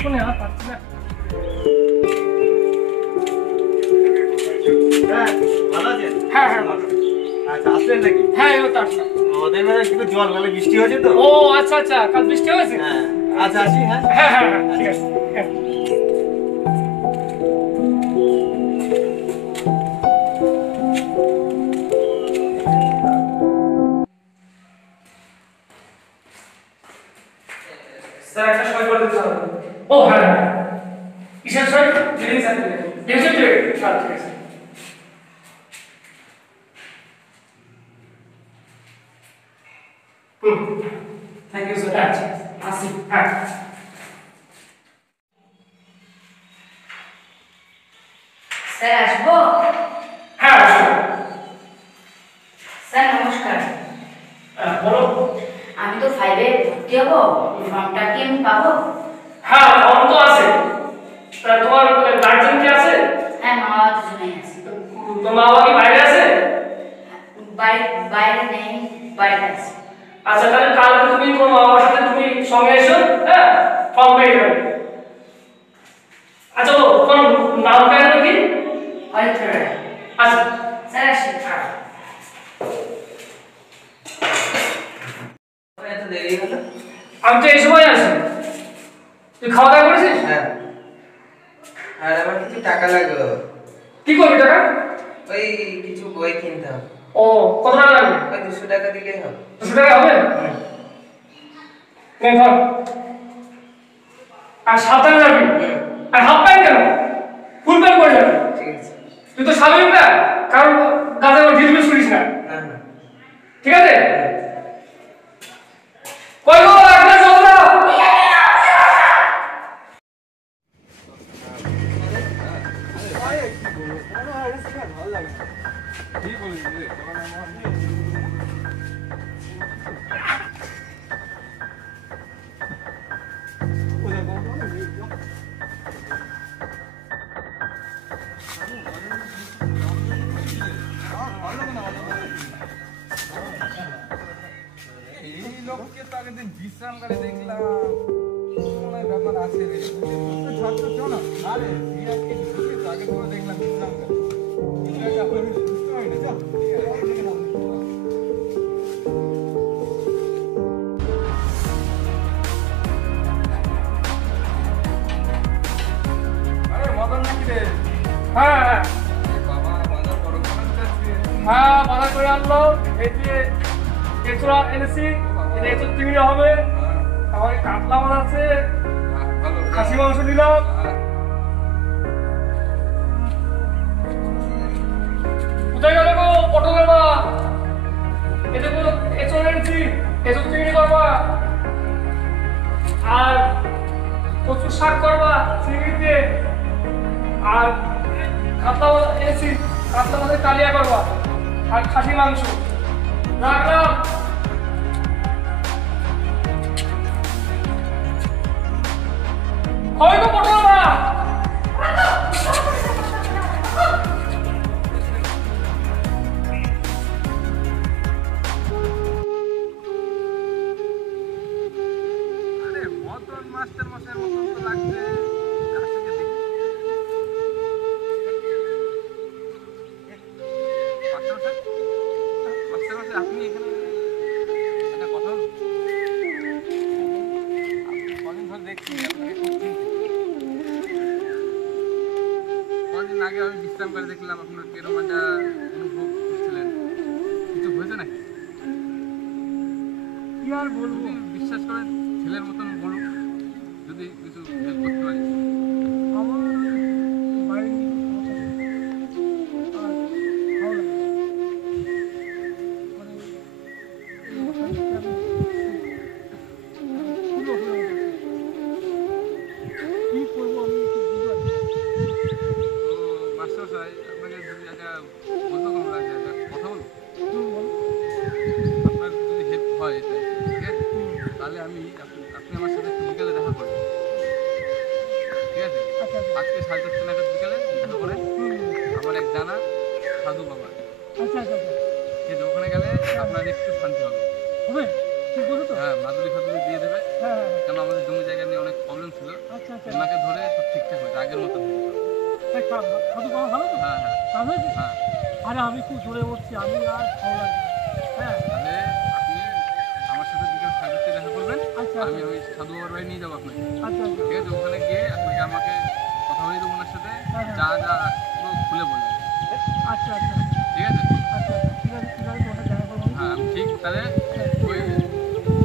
শুনে আর পাচ্ছি না। ভালো আছেন? হ্যাঁ হ্যাঁ ভালো। আচ্ছা, আসলেন নাকি? হ্যাঁ এবার আসলাম। ওদের মানে একটু জল গেলে বৃষ্টি হয়েছে তো। ও আচ্ছা আচ্ছা, কাল বৃষ্টি হয়েছে? হ্যাঁ আচ্ছা, আসি। হ্যাঁ হ্যাঁ হ্যাঁ হ্যাঁ, ঠিক আছে। হ্যাঁ। স্যার একটা সই করে দিতে হবে। ও হ্যাঁ হ্যাঁ, কিসের সই? Living certificate. স্যার ঠিক আছে। Thank you sir. আচ্ছা আসি। হ্যাঁ স্যার আসবো? হ্যাঁ আসুন। স্যার নমস্কার। বলো। আমি তো 5-এ ভর্তি হবো, ফর্মটা কি আমি পাবো? হ্যাঁ ফর্ম তো আছে। তোমার গার্জেন কি আছে? হ্যাঁ, মা বাবা দুজনেই আছে। তোমার মা বাবা কি বাইরে আছে? বাইরে নেই, বাড়িতে আছে। আচ্ছা তাহলে কালকে তুমি তোমার মা বাবার সাথে তুমি সঙ্গে এসো। হ্যাঁ ফর্ম পেয়ে যাবে। আচ্ছা তোমার নামটা যেন কি? অরিত্র রায়। আচ্ছা স্যার আসি। এত দেরি হলো? আমি তো এই সময় আসি। তুই খাওয়া দাওয়া করেছিস? হ্যাঁ। আর আমার কিছু টাকা লাগবে। কি করবি টাকা? ওই কিছু বই কিনতে হবে। ও কত টাকা লাগবে? ওই 200 টাকা দিলেই হবে। 200 টাকা হবে? নে ধর। আর সাবধানে যাবি। আর হাফ প্যান্ট কেন? ফুল প্যান্ট পরে যাবি। ঠিক আছে। তুই তো স্বাভাবিক না, কারণ গাছে ঢিলমিল শুনিস না। না না। ঠিক আছে? কই গো একটা জল দাও। এই লোককে তো আগের দিন বিশ্রামকালে দেখলাম, মনে হয় ব্যাপার আছে রে। ছাত্র শোনো, আরে সিআরকে ঢুকে তো আগে করে দেখলাম বিশ্রামকালে। কিছু একটা হলে বুঝতে হয় না, চল। আরে মদন নাকি রে? হ্যাঁ হ্যাঁ বাবা বাজার বড় করে যাচ্ছে। হ্যাঁ বাজার করে আনলো। এই যে এছাড়া এনেছি, এছাড়া চিংড়ি হবে, আমার কাতলা মাছ আছে, ভালো খাসি মাংস নিলাম। কোথায় গেল গো পটলের মা? এতে তো এছাড়া এনেছি, এছাড়া চিংড়ি করবা আর কচু শাক করবা চিংড়ি দিয়ে, আর কাতলা মাছ এনেছি, কাতলা মাছের কালিয়া করবা আর খাসি মাংস রাখলাম। হয়তো পটল মা। আরে মদন মাস্টার মশাইয়ের মতন তো লাগছে। কার থেকে দেখি? মাস্টার মশাই? মাস্টার মশাই, আপনি এখানে একটা কথা বলুন। আপনি কদিন ধরে দেখছি আপনাকে খুব চিন্তিত। কদিন আগে আমি বিশ্রাম করে দেখলাম আপনার কিরকম একটা অনুভব করছিলেন। কিছু হয়েছে নাকি? কি আর বলবো? যদি বিশ্বাস করেন ছেলের মতন বলুন, যদি কিছু হেল্প করতে পারি। আমার বাড়ির সমস্যা আর ভালো লাগে মানে এই অশান্তিতে আমি পুরো হয়ে গেছি। কি করবো আমি ঠিক বুঝতে পারছি না। তো মাস্টার সাহেব, আপনাকে যদি একটা বলতে কোনো লাগছে, একটা কথা বলুন। বল। আপনার যদি হেল্প হয় এটা, ঠিক আছে? তাহলে আপনি আমার সাথে একটু বিকেলে দেখা করবেন, ঠিক আছে? আচ্ছা আচ্ছা আজকে 4:30 নাগাদ বিকেলে দেখা করে আমার এক জানা সাধু বাবা, আচ্ছা আচ্ছা আচ্ছা ঠিক আছে? ওখানে গেলে আপনার একটু শান্তি হবে। হবে, ঠিক বলো তো? হ্যাঁ, মাদুরি ফাদুরি দিয়ে দেবে, হ্যাঁ হ্যাঁ কেন আমাদের জমি জায়গা নিয়ে অনেক প্রবলেম ছিল। আচ্ছা আচ্ছা সাধু বাবা ভালো তো? হ্যাঁ হ্যাঁ কাজ হয়েছে? হ্যাঁ। আরে আমি খুব জোরে উঠছি, আমি আর ভালো লাগছে না। হ্যাঁ তাহলে আপনি আমার সাথে বিকেল 5:30 দেখা করবেন। আচ্ছা আমি ওই সাধু বাবার বাড়ি নিয়ে যাবো আপনাকে। আচ্ছা আচ্ছা ঠিক আছে, ওখানে গিয়ে আপনাকে আমাকে কথা বলে দেবো ওনার সাথে, হ্যাঁ, হ্যাঁ। যা যা পুরো খুলে বলবেন। আচ্ছা আচ্ছা ঠিক আছে? আচ্ছা ঠিক আছে তোমার দেখা করবো। হ্যাঁ আমি ঠিক তাহলে ওই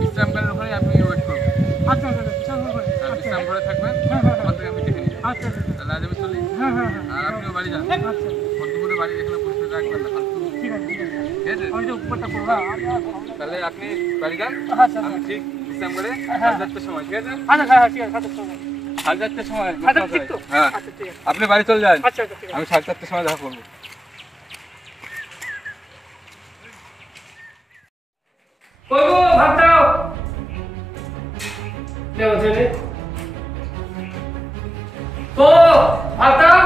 বিশ্রামকালের ওখানে আপনি ওয়েট করবেন। আচ্ছা আচ্ছা বিশ্বাস করে হ্যাঁ, আচ্ছা বিশ্রাম করে থাকবেন, হ্যাঁ হ্যাঁ ওখান থেকে আমি দেখে নিয়ে যাবো। আচ্ছা আচ্ছা তাহলে আজ আমি চলি। হ্যাঁ হ্যাঁ হ্যাঁ আর আপনিও বাড়ি যান। আচ্ছা ভদ্রপুরে বাড়ি এখানে পরিষ্কার রাখবেন না, ফালতু। ঠিক আছে ঠিক আছে ঠিক আছে? আমি তো উপরটা করবো। হ্যাঁ আমি আর করবো না। তাহলে আপনি বাড়ি যান, আচ্ছা আমি ঠিক বিশ্রাম করে হ্যাঁ। 4:30 সময়। ঠিক আছে? আচ্ছা হ্যাঁ হ্যাঁ ঠিক আছে আচ্ছা চলো। 4:30 সময়। আচ্ছা ঠিক তো? হ্যাঁ, আচ্ছা ঠিক আছে আপনি বাড়ি চলে যান, আচ্ছা আচ্ছা ঠিক আছে। আমি 4:30 সময় দেখা করবো। কই গো ভাত দাও। দেও ছেলে। তো ভাত দাও।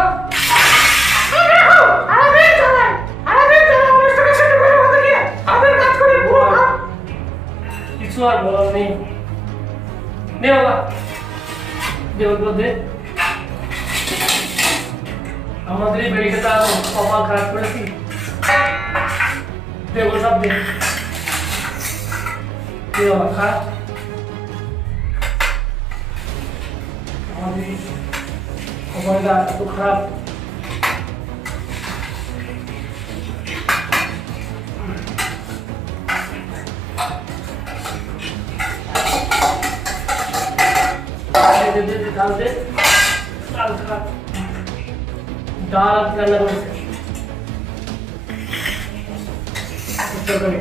কিছু আর বলার নেই। নে বাবা, দে ওগুলো দে। আমাদের এই বেড়িটা কপাল খারাপ করেছি। দে ওগুলো সব দে। দে বাবা খা। আমাদের কপালটা এত খারাপ। দে দে দে ডাল দে। ডাল খা। ডাল রান্না করেছে। তরকারি।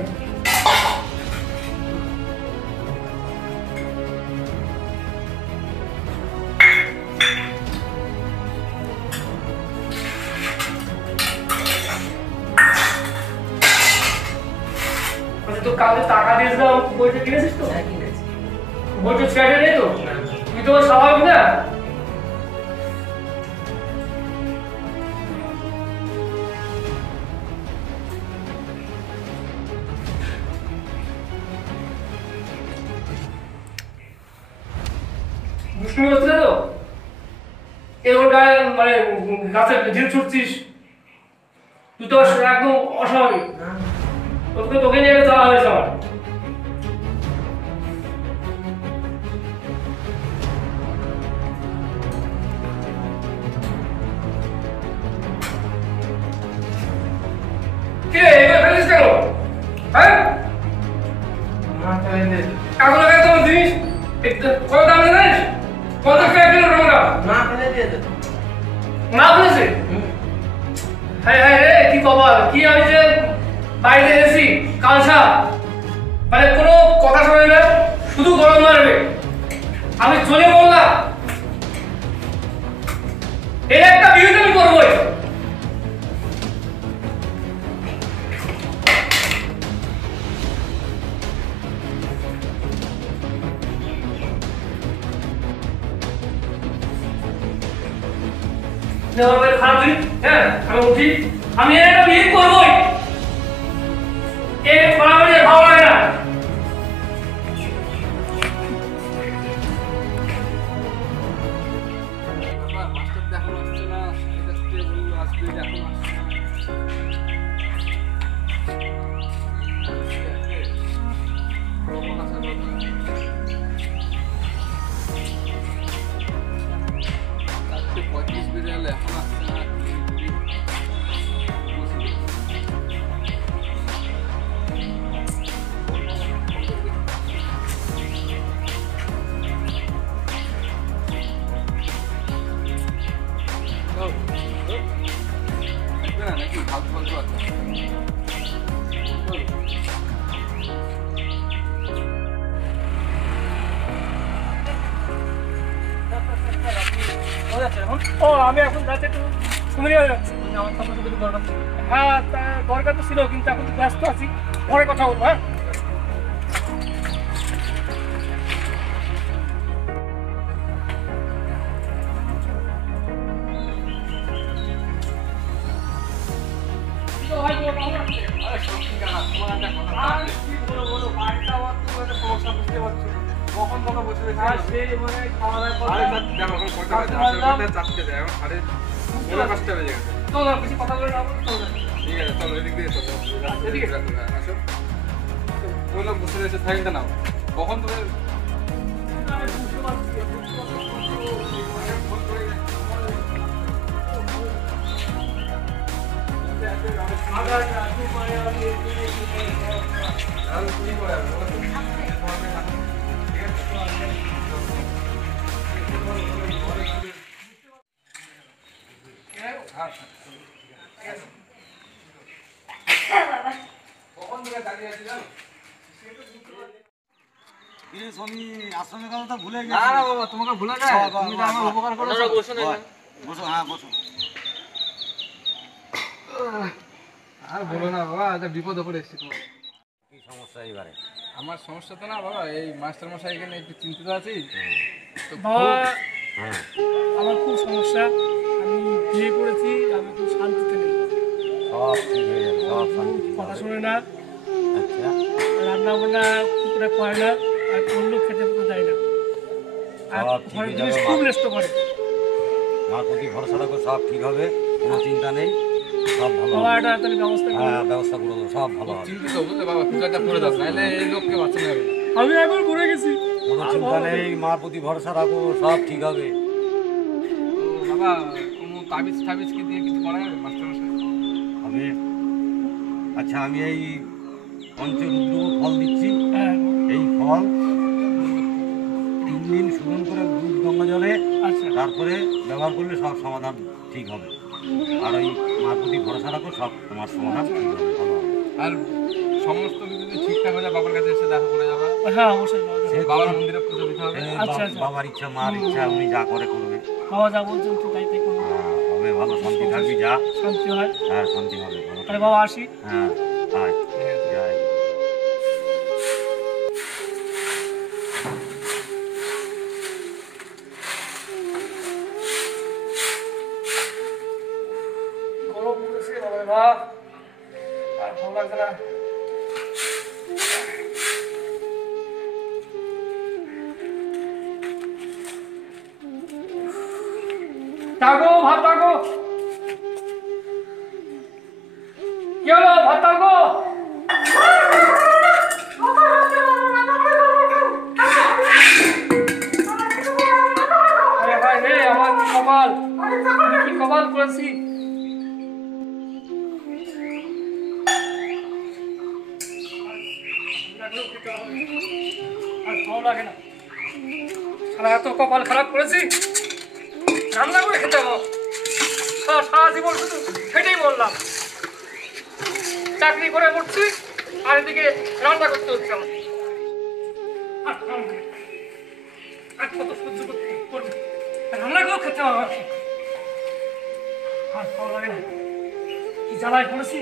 আচ্ছা তো কালকে টাকা দিয়েছিলাম, বইটা কিনেছিস তো? হ্যাঁ কিনেছি। বইটা ছেড়ে নেই তো? তুই তো স্বাভাবিক না? দুষ্টুমি হচ্ছে তো? এরকম গায়ে মানে গাছের ঢিল ছুটছিস, তুই তো একদম অস্বাভাবিক। না তোকে নিয়ে যাওয়া হয়েছে আমার। কে এবার ফেলিস কেন? হ্যাঁ মা ফেলে দে। এখন আগে তোমার জিনিস কত দাম জানিস? 50 টাকা কিলো টমেটো। মা ফেলে দিয়ে দে। না ফেলেছে? হ্যাঁ হ্যাঁ রে, কি কপাল, কি আমি যে বাইরে এসেছি কালসা, মানে কোনো কথা শোনে না, শুধু গরম মারবে। আমি চলে বললাম এর একটা বিরোধ আমি করবোই। খারাপ দিন, হ্যাঁ আমি উঠি, আমি এর একটা বিয়ে করবোই। এ বাড়াবাড়ি ভালো লাগে না। বাবা, মাস্টার তো এখনো আসছে না। এটা কে বললো আসবে, এখনো আসছে না। কখন আসার কথা? 4:35 বেজে গেল, এখনো আসছে না। দেখবে না নাকি ফালতু ফালতু আছে? ও আমি এখন যাচ্ছি একটু সুন্দরিয়া যাচ্ছি। আমার সাথে সাথে দরকার ছিল। হ্যাঁ তা দরকার তো ছিল, কিন্তু এখন তো ব্যস্ত আছি, পরে কথা বলবো। হ্যাঁ ভাই কেমন আছে? আরে সত্যি না, তোমার একটা কথা আর আছে। কি বলো, বাড়িটা আমার তো একটা সমস্যা, বুঝতে পারছো। কখন তোকে বসে আর রেখে সেই মানে খাওয়া দাওয়া আরে করলাম। দেখো এখন কয়টা বাজে? আসলে 4:00 দেয়, এখন 4:30 ওরা 5টা বেজে গেছে। চল না, বেশি কথা বলে না, চল না। ঠিক আছে, চলো এদিক দিয়ে চলো। এদিকে। আসো। তোমরা বসে রয়েছে সাইডটা নাও। কখন তুমি আমি বুঝতে পারছি। আগার রাজু মায়া দিয়ে আর কি করে কখন থেকে দাঁড়িয়ে আছি জানো? স্বামী আশ্রমের কথা তো ভুলে না না বাবা, তোমাকে ভুলে যায়। তুমি তো আমার উপকার করেছো। বসো না বসো, হ্যাঁ বসো। আর বলো না বাবা, একটা বিপদে পড়ে এসেছি তোমার। কি সমস্যা এবারে? আমার সমস্যা তো না বাবা, এই মাস্টার মশাই এখানে একটু চিন্তিত আছি। তো বাবা, হ্যাঁ, আমার খুব সমস্যা। আমি বিয়ে করেছি, আমি খুব শান্তিতে নেই। সব ঠিক হয়ে যাবে, সব শান্তি ঠিক কথা হবে। শোনে না, আচ্ছা, রান্না বান্না কুকুরে করে না, আর করলেও খেতে পুরো দেয় না। আর সব ঠিক ঘরের হয়ে জিনিস যাবে, খুব মা। নষ্ট করে। মার প্রতি ভরসা রাখো, সব ঠিক হবে, কোনো চিন্তা নেই, সব ভালো বাবা হবে। এটা তাহলে ব্যবস্থা করো। হ্যাঁ, ব্যবস্থা করে দেবো, সব ভালো হবে। চিন্তিত বুঝলে বাবা, কিছু একটা করে দাও, নাহলে এই লোককে বাঁচানো যাবে না। আমি একবার পড়ে গেছি। কোনো আর চিন্তা ভালো নেই, মার প্রতি ভরসা রাখো, সব ঠিক হবে। তো বাবা, কোনো তাবিজ টাবিজ কি দিয়ে কিছু করা যাবে মাস্টার মশাই? আমি আচ্ছা, আমি এই পঞ্চরুদ্র ফল দিচ্ছি। হ্যাঁ, এই ফল 3 দিন শোধন করে দুধ গঙ্গা জলে, আচ্ছা। তারপরে ব্যবহার করলে সব সমাধান ঠিক হবে। আর ওই মার প্রতি ভরসা রাখো, সব তোমার সমাধান ঠিক হবে, ভালো হবে। আর সমস্ত কিছু যদি ঠিকঠাক হয়ে যায়, বাবার কাছে এসে দেখা করে যাবে। হ্যাঁ, অবশ্যই বাবা। সে বাবার তোমার- মন্দিরে পুজো দিতে হবে। আচ্ছা, আচ্ছা। বাবার ইচ্ছা, মার ইচ্ছা, উনি যা করে করবে। বাবা যা বলছেন তুই তাই তাই করো। হবে, ভালো শান্তি থাকবি, যা। শান্তি হয়। হ্যাঁ, শান্তি হবে, ভালো তাহলে থাকবি। বাবা আসি। হ্যাঁ, আয়, ঠিক আছে। যাই। গরম পড়েছে বাবা, বাবা। আর ভালো লাগছে না। তাগো ভাত তাগো, কি হলো ভাত তাগো? আরে ভাই রে, আমার কি কপাল, আমি কি কপাল করেছি। আর ভালো লাগে না, সারা এত কপাল খারাপ করেছি, রান্না করে খেতে হবে। সারা জীবন শুধু খেটেই বললাম, চাকরি করে করছি আর এদিকে রান্না করতে হচ্ছে আমার। আর ভালো লাগে না। আর কত সহ্য করতে করবে, রান্না করেও খেতে হবে আমাকে। আর ভালো লাগে না, কি জ্বালায় পড়েছি।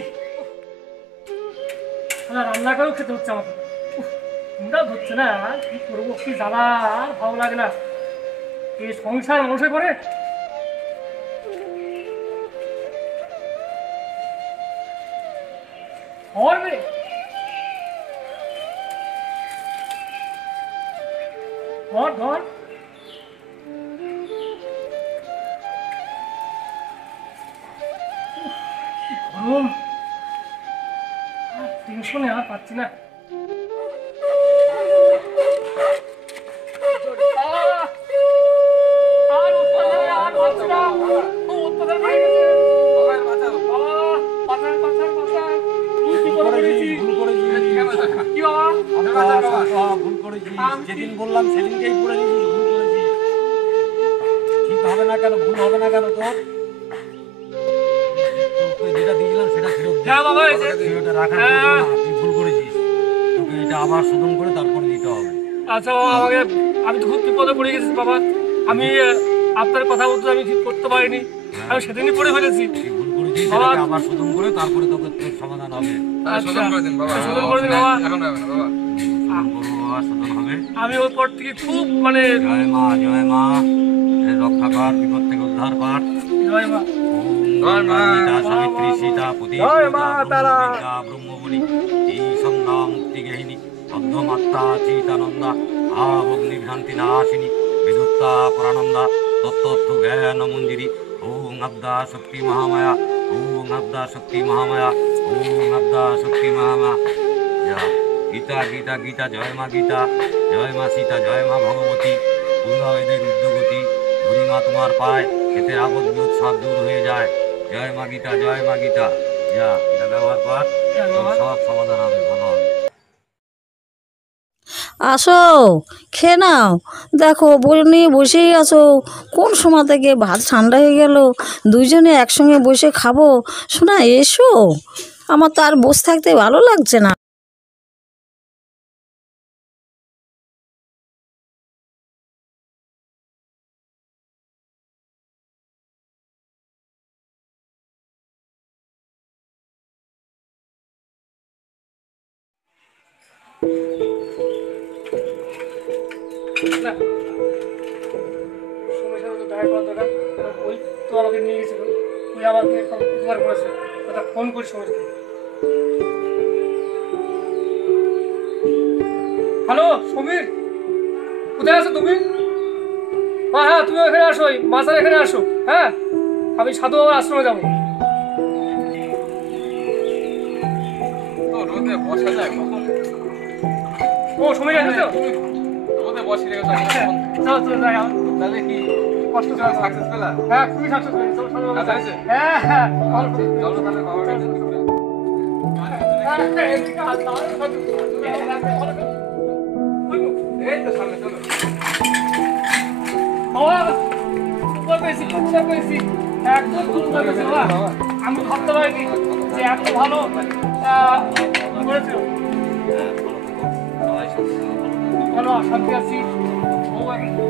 রান্না করেও খেতে হচ্ছে আমাকে। চিন্তা হচ্ছে না, কি করবো, কি জ্বালা, আর ভালো লাগে না। এই সংসার মানুষে করে। ধর রে, ধর ধর। গরম, টেনশনে আর পাচ্ছি না। আর অত্যাচারে আর পাচ্ছি না, খুব অত্যাচার বেড়ে গেছে। বাবার বাঁচাও। বাবা, পাচার পাচার পাচার, কি ভুল বিপদ করেছি, করেছি। ভুল করেছি। কি বাবা? ভুল করেছি, যেদিন বললাম সেদিনকেই করে দিয়েছিস, ভুল করেছি। ঠিক হবে না কেন, ভুল হবে না কেন তোর? তোকে যেটা দিয়েছিলাম সেটা ফেরত দে। হ্যাঁ বাবা, এই যে। তুই ওটা রাখার হ্যাঁ। কথা না, তুই ভুল করেছিস। তোকে এটা আবার শোধন করে তারপরে দিতে হবে। আচ্ছা বাবা, আমি তো খুব বিপদে পড়ে গেছি বাবা। আমি আপনার কথা মতো আমি ঠিক করতে পারিনি, আমি সেদিনই পড়ে ফেলেছি। তুই ভুল করেছিস, বাবা। সেটাকে আবার শোধন করে তারপরে তোকে তোর সমাধান হবে। তাহলে শোধন করে দিন বাবা। শোধন করে দিন বাবা। এখন হবে না বাবা। শোধন করবো বাবা, শোধন হবে। আমি ওর পর থেকে খুব মানে জয় মা, জয় মা, এ রক্ষা কর, বিপদ থেকে উদ্ধার কর। জয় মা। জয় মা। সাবিত্রী সীতা পতি জয় মা তারা। ব্রহ্মবলি এই সন্ধ্যা মুক্তি গেহিনী অর্ধমাত্রা চিতানন্দা আবগ্নিভ্রান্তি নাশিনী বিদুত্তা পরানন্দা তত্ত্ব জ্ঞান মঞ্জিরি ওং আদ্যা শক্তি মহামায়া, ওং আদ্যা শক্তি মহামায়া, ওং আদ্যা শক্তি মহামায়া। যা গীতা গীতা গীতা, জয় মা গীতা, জয় মা সীতা, জয় মা ভগবতী, পূর্ণা এদের উদ্যোগতি, বুড়িমা তোমার পায়, এতে আপদ বিপদ সব দূর হয়ে যায়। জয় মা গীতা, জয় মা গীতা। যা এটা ব্যবহার কর, তোর সব সমাধান হবে, ভালো হবে। আসো খেয়ে নাও। দেখো বই নিয়ে বসেই আছো, কোন সময় থেকে ভাত ঠান্ডা হয়ে গেল, দুইজনে একসঙ্গে বসে খাবো। শোনা এসো, আমার তো আর বসে থাকতে ভালো লাগছে না। না সময় সাথে তো দেখা করার দরকার। ওই তো আমাকে নিয়ে গেছিল, ওই আমাকে উপকার করেছে, ওটা ফোন করি সময়কে। হ্যালো সমীর, কোথায় আছো তুমি? হ্যাঁ হ্যাঁ, তুমি এখানে আসো, ওই মাজার এখানে আসো। হ্যাঁ, আমি সাধু বাবার আশ্রমে যাবো। তো রোদে বসা যায় কখন? ও সময় আছে তো? রোদে বসে রেখেছো চলো চলো যাই। তাহলে কি কষ্ট করে সাকসেস পেলা? হ্যাঁ, খুবই সাকসেস হয়েছে। চলো সাধু বাবার কাজ হয়েছে? হ্যাঁ হ্যাঁ, ভালো করে। চলো তাহলে বাবার কাছে এই তো সামনে চলো। আমি ভাবতে পারিনি যে এত ভালো করেছিল। ভালো শান্তি আছি, ও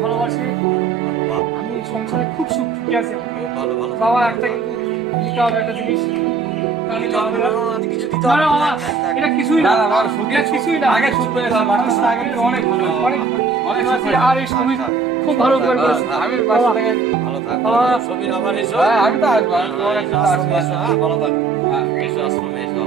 ভালোবাসি, আমি সংসারে খুব সুখী আছি। বাবা একটা কিন্তু দিতে হবে একটা জিনিস, এটা কিছুই না, এটা কিছুই না। আগে শুনতে মানুষটা আগে তো অনেক ভালো, অনেক অনেক আছে। আর এই সময় খুব ভালো করে করেছে। আমি বাসা থেকে ভালো থাক, বাবা, ছবি আবার এসো। আমি তো আসবো, আমি তোমার কাছে আসবো। ভালো থাক, এসো আশ্রমে এসো।